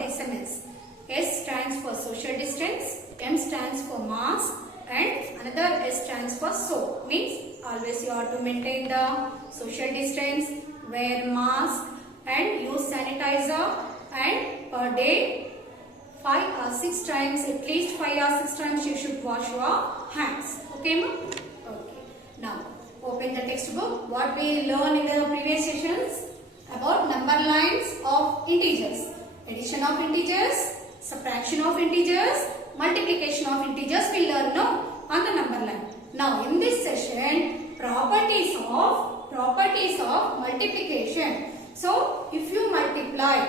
about SMS. S stands for social distance, M stands for mask, and another S stands for so. Means always you have to maintain the social distance, wear mask and use sanitizer, and per day 5 or 6 times, at least 5 or 6 times you should wash your hands. Okay, ma'am? Okay. Now open the textbook. What we learned in the previous sessions about number lines of integers. Addition of integers, subtraction of integers, multiplication of integers we learn now on the number line. Now in this session, properties of multiplication. So if you multiply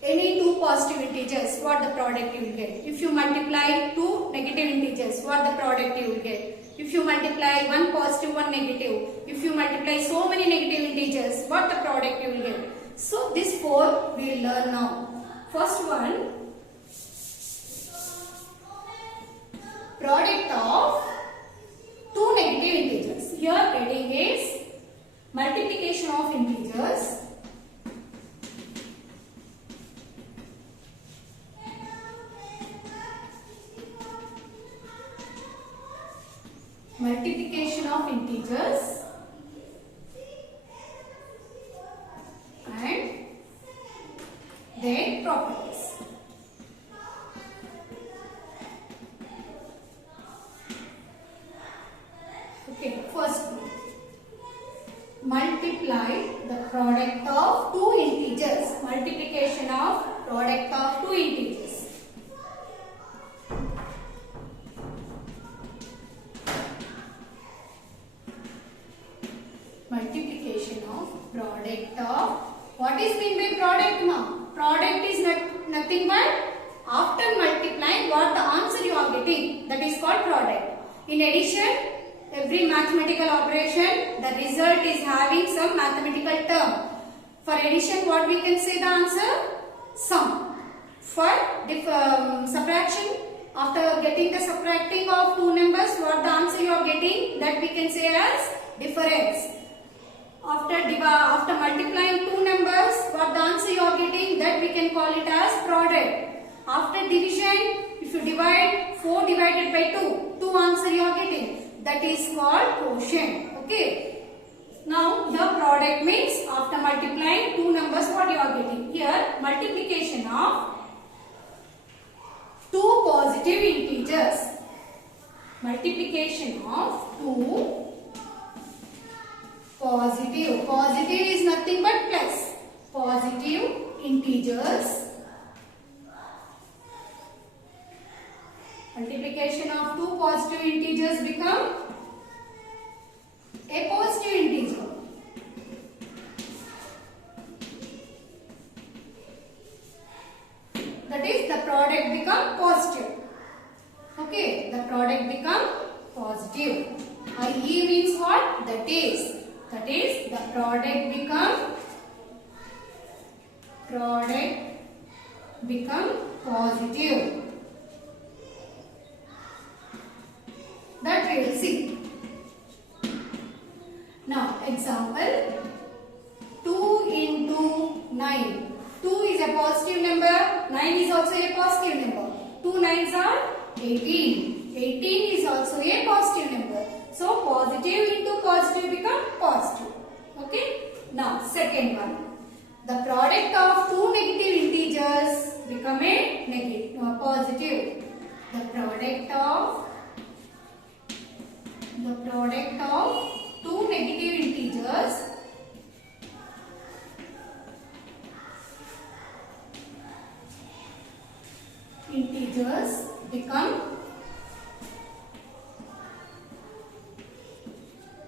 any two positive integers, what the product you will get? If you multiply two negative integers, what the product you will get? If you multiply one positive, one negative, if you multiply so many negative integers, what the product you will get? So this 4 we will learn now. First one, product of two negative integers. Here heading is multiplication of integers. Multiplication of integers and their properties. Okay, first one. Multiply the product of two integers. Multiplication of product of two integers. Multiplication of product of, what is mean by product now? Product is nothing but after multiplying what the answer you are getting, that is called product. In addition, every mathematical operation, the result is having some mathematical term. For addition, what we can say the answer? Sum. For subtraction, after getting the subtracting of two numbers, what the answer you are getting, that we can say as difference. After multiplying two numbers, what the answer you are getting, that we can call it as product. After division, if you divide 4 divided by 2, 2 answer you are getting, that is called quotient. Okay. Now your product means after multiplying two numbers, what you are getting. Here multiplication of two positive integers. Multiplication of two positive. Positive is nothing but plus. Positive integers. Multiplication of two positive integers become a positive integer. That is, the product become positive. Okay, the product become positive. IE means what? That is the product become positive. That we will see. Now example, 2 into 9. 2 is a positive number, 9 is also a positive number. 2 9s are 18. 18 is also a positive number. So positive into positive become positive. Okay. Now second one. The product of two negative integers become a positive. The product of two negative integers become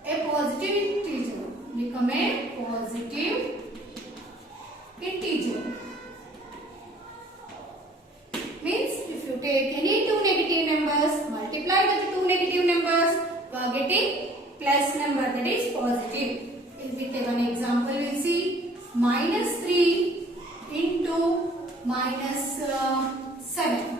a positive integer. Become a positive integer. Means if you take any two negative numbers, multiply with two negative numbers, you are getting plus number, that is positive. If we take an example, we will see minus 3 into minus 7.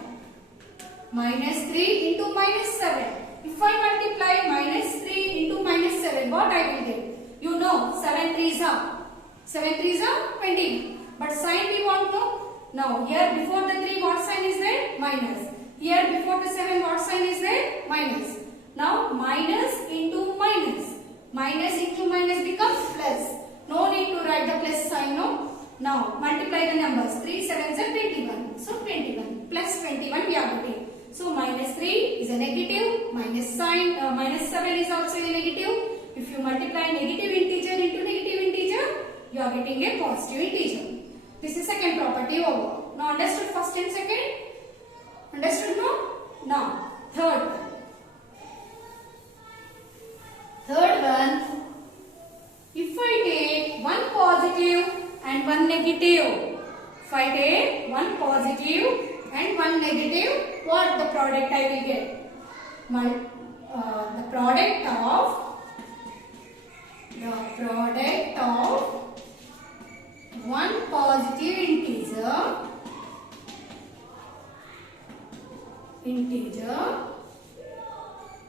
Minus 3 into minus 7. If I multiply minus 3 into minus 7, what I will get? You know, 7 3s are 20. But sign we want to know. Now here before the 3 what sign is there? Minus. Here before the 7 what sign is there? Minus. Now minus into minus. Minus into minus becomes plus. No need to write the plus sign, no. Now multiply the numbers. 3 7s are 21. So 21 plus 21 we are getting. So minus 3 is a negative. Minus sign minus 7 is also a negative. If you multiply negative integer into negative integer, you are getting a positive integer. This is second property over. Now understood first and second? Understood now? Now third one. Third one, if I take one positive and one negative, if I take one positive and one negative, what the product I will get? The product of one positive integer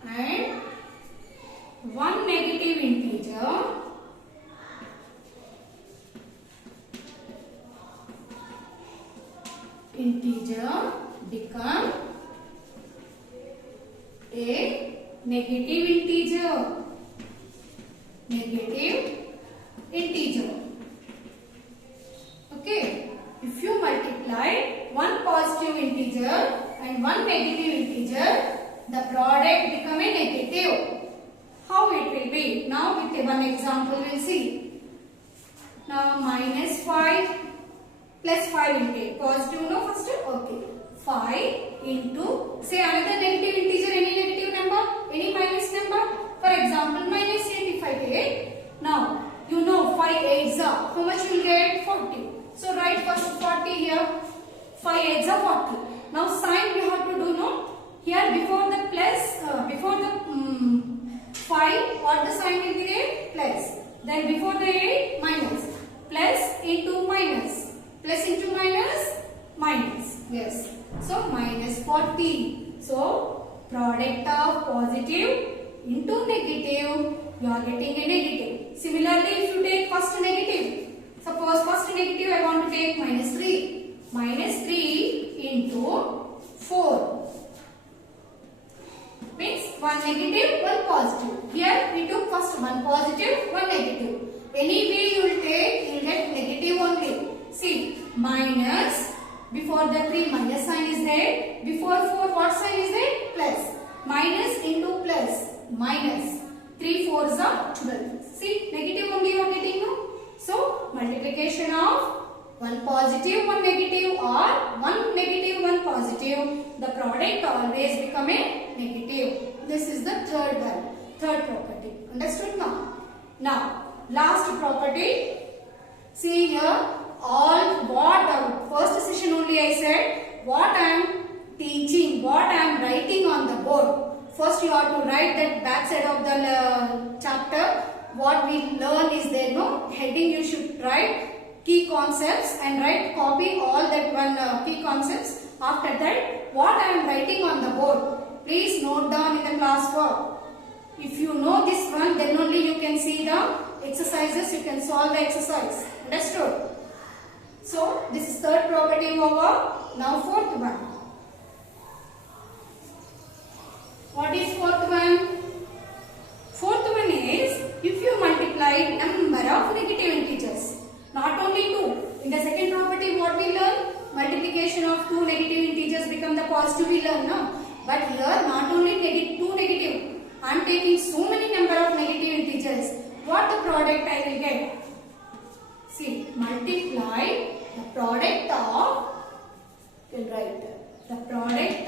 and one negative integer become a negative integer. Okay, if you multiply one positive integer and one negative integer, the product become a negative. How it will be? Now with one example we will see. Now minus 5 plus 5 will take. Positive no first? Okay. 5 into, say another negative integer, any negative number, any minus number. For example, minus 8 if I take. Now, you know 5 8s are, how much you will get? 40. So write first 40 here. 5 8s are 40. Now sign we have to do, no? Here before the plus, before the 5, what the sign will be there? Plus. Then before the 8, minus. Plus into minus. Plus into minus, minus. Yes. So minus 40. So product of positive into negative, you are getting a negative. Similarly, if you take first negative, suppose first negative I want to take minus 3. Minus 3 into 4. Means one negative, one positive. Here we took first one positive, one negative. Any way you will take, you will get negative only. See, minus, before the 3 minus sign is there. Before 4 what sign is there? Plus. Minus into plus. Minus. 3 4s are 12. See, negative only you are getting now. So, multiplication of one positive, one negative or one negative, one positive. The product always become a negative. This is the third one. Third property. Understood now? Now, last property. See here, all what first session only I said, what I am teaching, what I am writing on the board. First you have to write that back side of the chapter. What we learn is there, no? Heading you should write key concepts and write, copy all that one key concepts. After that, what I am writing on the board, please note down in the class work. If you know this one, then only you can see the exercises, you can solve the exercise. Understood? So, this is third property over. Now fourth one. What is fourth one? Fourth one is, if you multiply number of negative integers. Not only 2. In the second property what we learn? Multiplication of 2 negative integers become the positive we learn now. But here not only 2 negative. I am taking so many number of negative integers. What the product I will get? See, multiply the product of, you will write the product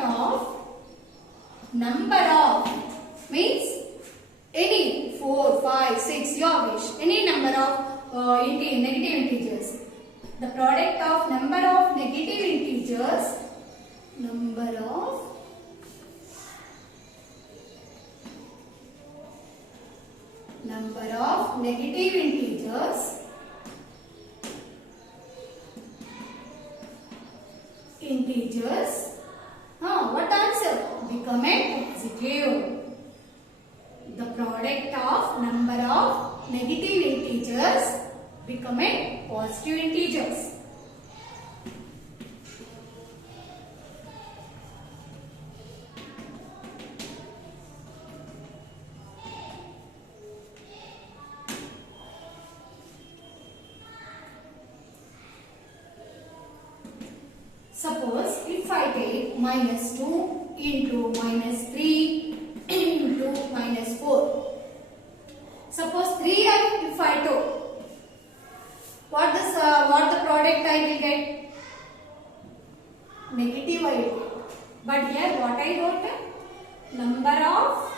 of number of, means any 4, 5, 6, your wish, any number of negative integers. The product of number of negative integers, number of negative integers, what answer? Become a positive. The product of number of negative integers become a positive integers. Suppose if I take minus 2 into minus 3 into minus 4. Suppose 3 if I took, what the product I will get? Negative I will get. But here what I got? Number of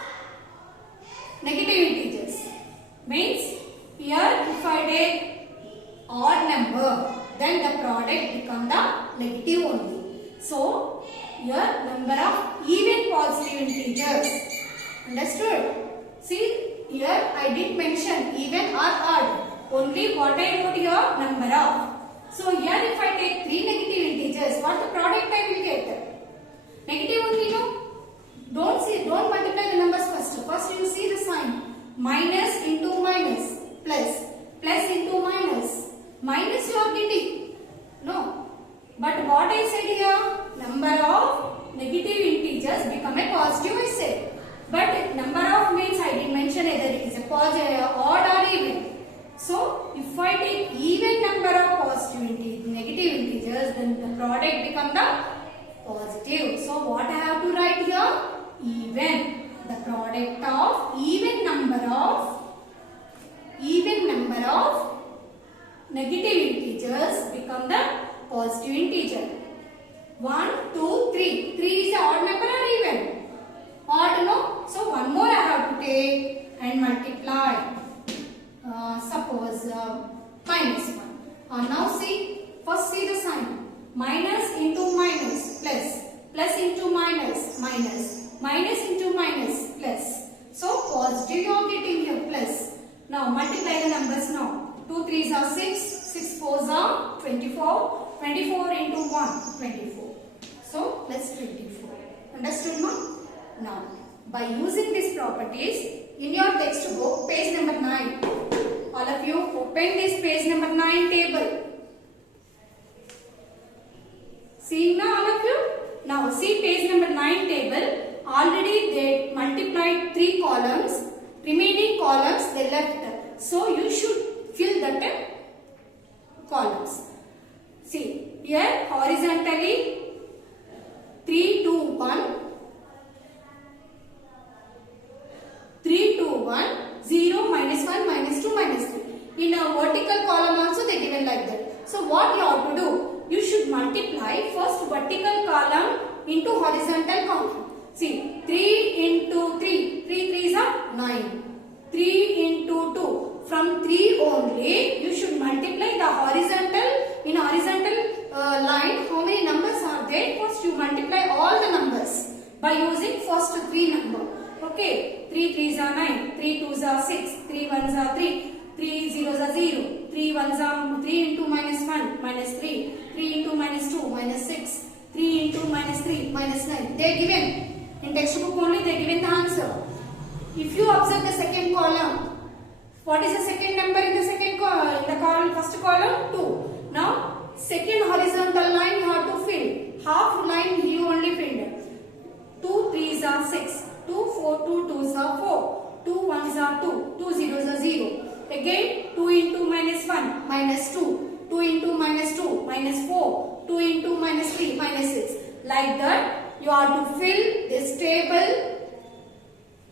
negative integers. Means here if I take odd number, then the product become the negative only. So here number of even positive integers. Understood? See here I did mention even or odd. Only what I wrote here number of. So here if I take 3 negative integers, what the product I will get? Negative only, no? Don't multiply the numbers first. First you see the sign. Minus into minus. Plus. Plus into minus. Minus you are getting. No. But what I said here? Number of negative integers become a positive I said. But number of means I didn't mention whether it is a positive, odd or even. So if I take even number of positive negative integers, then the product become the positive. So what I have to write here? Even. The product of even number of negative integers become the positive integer. 1, 2, 3. 3 is an odd number or even? Odd, no? So one more I have to take and multiply. Suppose minus 1. Now see, first see the sign. Minus into minus plus. Plus into minus minus. Minus into minus plus. So positive you are getting here plus. Now multiply the numbers now. 2 3s are 6. 6 4s are 24. 24 into 1 24. So plus 24. Understood, no? Now by using these properties in your textbook page number 9. All of you open this page number 9 table. See now all of you? Now see page number 9 table. Already they multiplied 3 columns. Remaining columns they left. So you should fill that columns. See here horizontally 3 2 1. 3 2 1 0 minus 1 minus 2 minus 3. In a vertical column also they given like that. So what you have to do? You should multiply first vertical column into horizontal column. See 3 into 3. 3 3s are 9. 3 into 2. From 3 only you should multiply the horizontal. In horizontal line how many numbers are there? First you multiply all the numbers by using first 3 number. Okay, 3 3s are 9, 3 2s are 6, 3 1s are 3, 3 zeros are 0, 3 1s are 3 into minus 1 minus 3, 3 into minus 2 minus 6, 3 into minus 3 minus 9. They are given in textbook only. They are given the answer. If you observe the second column, what is the second number in the second column? In the column, first column 2. Now second horizontal line you have to fill. Half line you only filled. 2 3s are 6. 2 4 2 2s are 4. 2 1s are 2. 2 zeros are 0. Again 2 into minus 1 minus 2. 2 into minus 2 minus 4. 2 into minus 3 minus 6. Like that you have to fill this table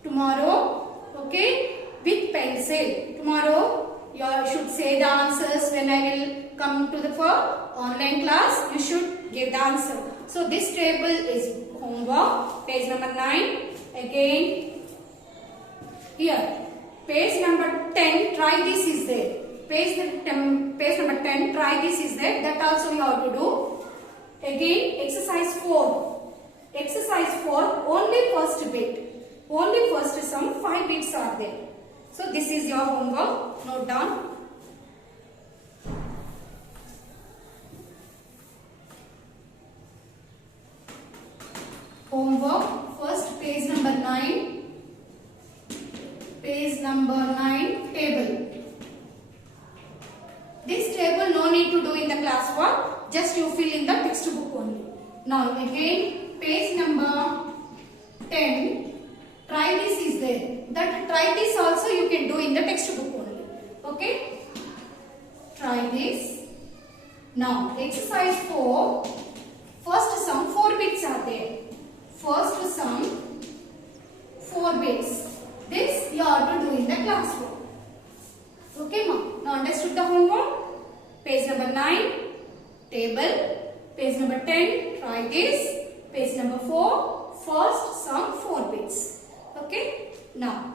tomorrow. Okay, with pencil. Tomorrow you should say the answers. When I will come to the online class, you should give the answer. So this table is homework, page number 9. Again here page number 10, try this is there. Page number 10, try this is there. That also you have to do. Again exercise 4. Exercise 4, only first bit. Only first sum, 5 bits are there. So this is your homework. Note down. Homework, first page number 9. Page number 9, table. This table no need to do in the class work, just you fill in the textbook only. Now again page number 10, try this is there. That try this also you can do in the textbook only. Okay? Try this. Now exercise 4, first sum 4 bits are there. First sum 4 bits. This you are to do in the classwork. Okay, ma? Now understood the homework? Page number 9, table. Page number 10, try this. Page number 4, first sum 4 bits. Okay? Now,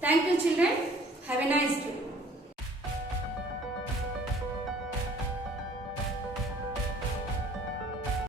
thank you children. Have a nice day.